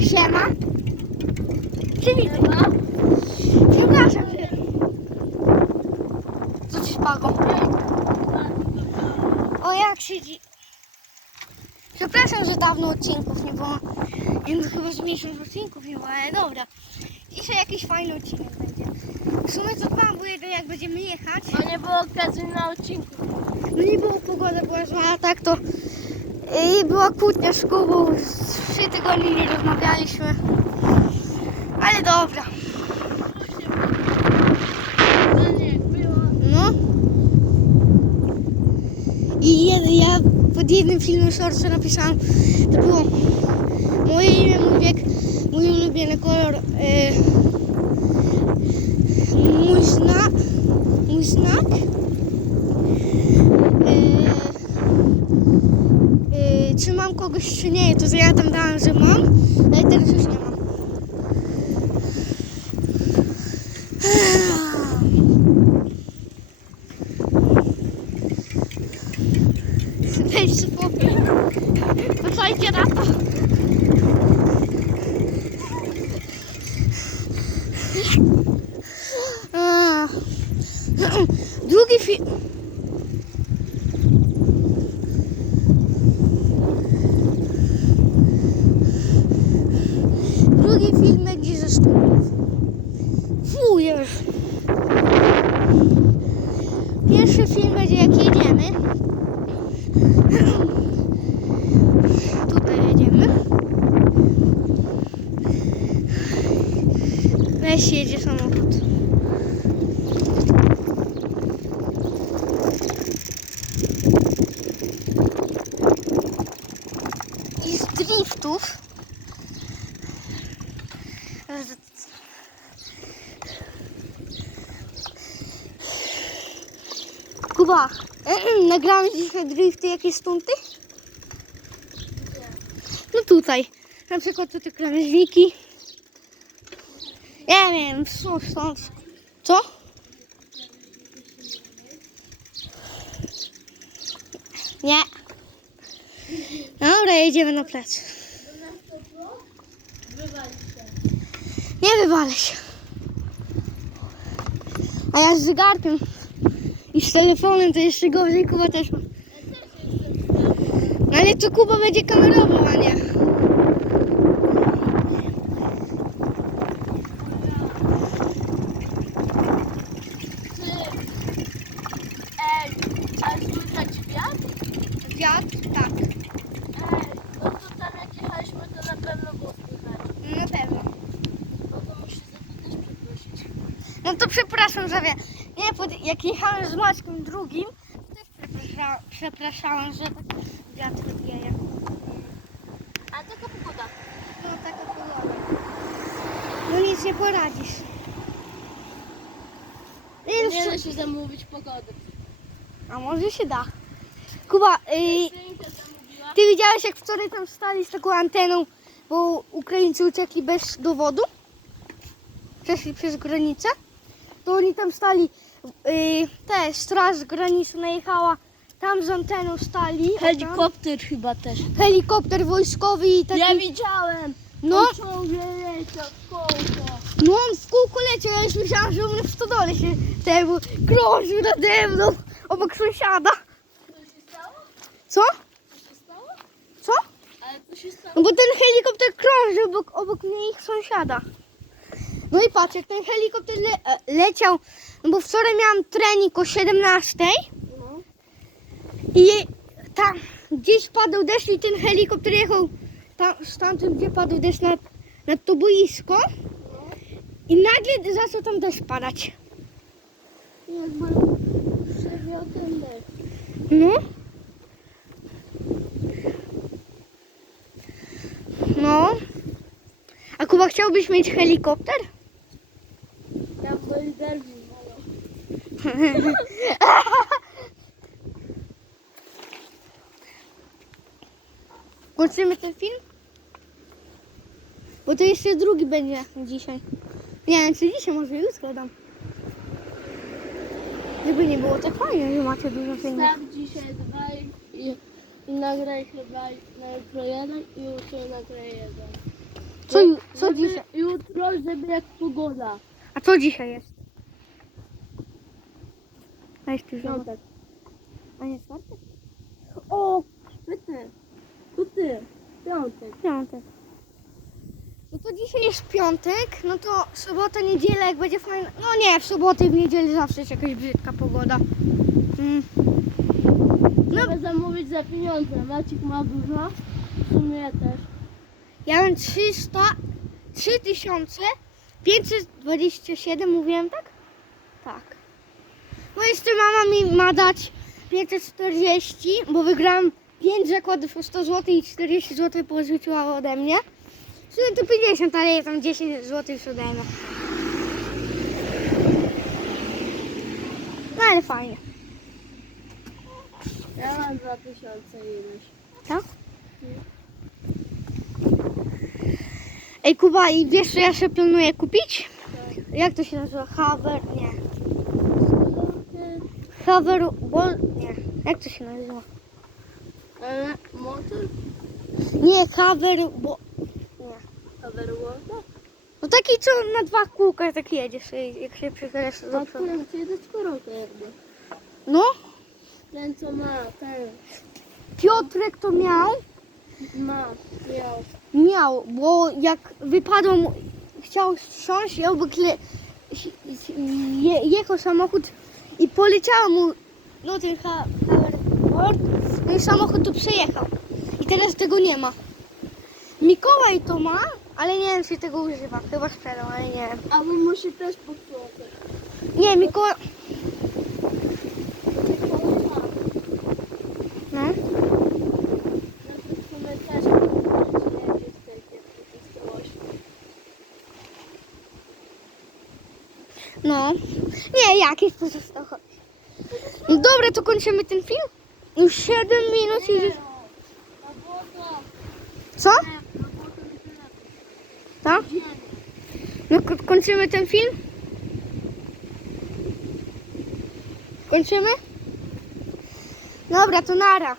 Siema. Siema. Przepraszam cię. Co ci spadło? O jak siedzi. Przepraszam, że dawno odcinków nie było. Nie, no chyba z miesiąc odcinków nie było, ale dobra. Dzisiaj jakiś fajny odcinek będzie. W sumie to plan był jeden, jak będziemy jechać. Bo nie było okazji na odcinku. No nie było pogoda, była zła, a tak to i była kłótnia z Kubą. Trzy tygodnie nie rozmawialiśmy. Ale dobra. No. I jed, ja pod jednym filmem shortsa napisałam, to było moje imię, mój wiek, mój ulubiony kolor, e, mój znak, mój znak, e, czy mam kogoś, czy nie, to ja tam dałam, że mam, ale teraz już nie mam. Weź spokój. Posłuchajcie na to. A. Drugi film. Drugi film będzie ze studiów. Fujesz. Pierwszy film będzie jak jedziemy. Tutaj jedziemy. Weź jedzie samochód. I driftów. Kuba, nagramy dzisiaj drifty, jakie stunty? No tutaj. Na przykład tutaj krawężniki. Ja wiem, co stąd. Co? Nie. Dobra, jedziemy na się. Nie wywalę się. A ja z zegarkiem i z telefonem to jeszcze gorzej Kuba też ma. No ale to Kuba będzie kamerował, a nie. Wiatr? Wiatr? Tak. Ej, no to tam jak jechaliśmy, to na pewno było słychać. Na pewno. No to muszę przeprosić. No przepraszam za wiatr. Pod, jak jechałem z Maćkiem drugim, to też przeprasza, przepraszałem, że tak wiatr wieje. A taka pogoda. No taka pogoda. No nic nie poradzisz. Nie, no, Nie da się zamówić pogody. A może się da. Kuba, y, zamówiła. ty widziałeś jak wczoraj tam stali z taką anteną, bo Ukraińcy uciekli bez dowodu? Przeszli przez granicę? To oni tam stali, y, te, straż granicy najechała, tam z anteną stali. Helikopter chyba też. Helikopter wojskowy i taki... Ja widziałem. no, On ciągle leciał w kołko. no on w kółko leciał, ja już myślałam, że on w stodole się temu krążył nade mną, obok sąsiada. Co się stało? Co? Co się stało? Co? Ale co się stało? No bo ten helikopter krąży obok, obok mnie ich sąsiada. No i patrz, jak ten helikopter le, e, leciał, no bo wczoraj miałam trening o 17 No. i tam gdzieś padł deszcz i ten helikopter jechał tam, stamtąd, gdzie padł deszcz nad, nad to boisko i nagle zaczął tam deszcz padać. No. No. A Kuba chciałbyś mieć helikopter? Kończymy ten film? Bo to jeszcze drugi będzie dzisiaj. Nie wiem, czy dzisiaj, może jutro dam. Żeby nie było tak fajnie, że macie dużo filmów. Tak, dzisiaj dwa i, nagraj chyba na jutro jeden i jutro nagraj jeden. Co, co żeby dzisiaj? Jutro, żeby jak pogoda. Co dzisiaj jest? A jest zobacz. Piątek. A nie czwartek? O, pyty. Tu ty. Piątek. Piątek. No to dzisiaj jest piątek, no to sobota, niedziela, jak będzie fajna. No nie, w sobotę i w niedzielę zawsze jest jakaś brzydka pogoda. Mm. No. Trzeba zamówić za pieniądze. Maciek ma dużo. W sumie ja też. Ja mam 300, 3527, mówiłem tak? Tak. No jeszcze mama mi ma dać 540, bo wygrałam 5 zakładów o 100 zł i 40 zł pożyczyła ode mnie. Sumie to 50, ale ja tam 10 zł już odejmę. No ale fajnie. Ja mam 2000 ileś. Tak? Ej Kuba, i wiesz co ja sobie planuję kupić? Jak to się nazywa? Haver? Nie. Haver... Bol... Nie. Jak to się nazywa? E, motor? Nie, Haver... Bo... Nie. Overworld? No taki, co na dwa kółka tak jedziesz, i jak się przychylasz do A przodu. którym jakby. No, Ten co ma, ten. Piotrek to miał, Ma, miał. miał, bo jak wypadło mu, chciał wsiąść i obykle je, jechał samochód i poleciało mu, no ten hoverboard, no i samochód tu przejechał. I teraz tego nie ma. Mikołaj to ma, ale nie wiem, czy tego używa. Chyba sprzedał, ale nie wiem. A bo musi też popsuło. Nie, Mikołaj... No. No to w sumie też może jedzie z tej pięknej No. Nie, jakieś to zostało. No dobra, to kończymy ten film. Już 7 minut i Co? Tak? No ko- kończymy ten film? Kończymy? Dobra, to nara.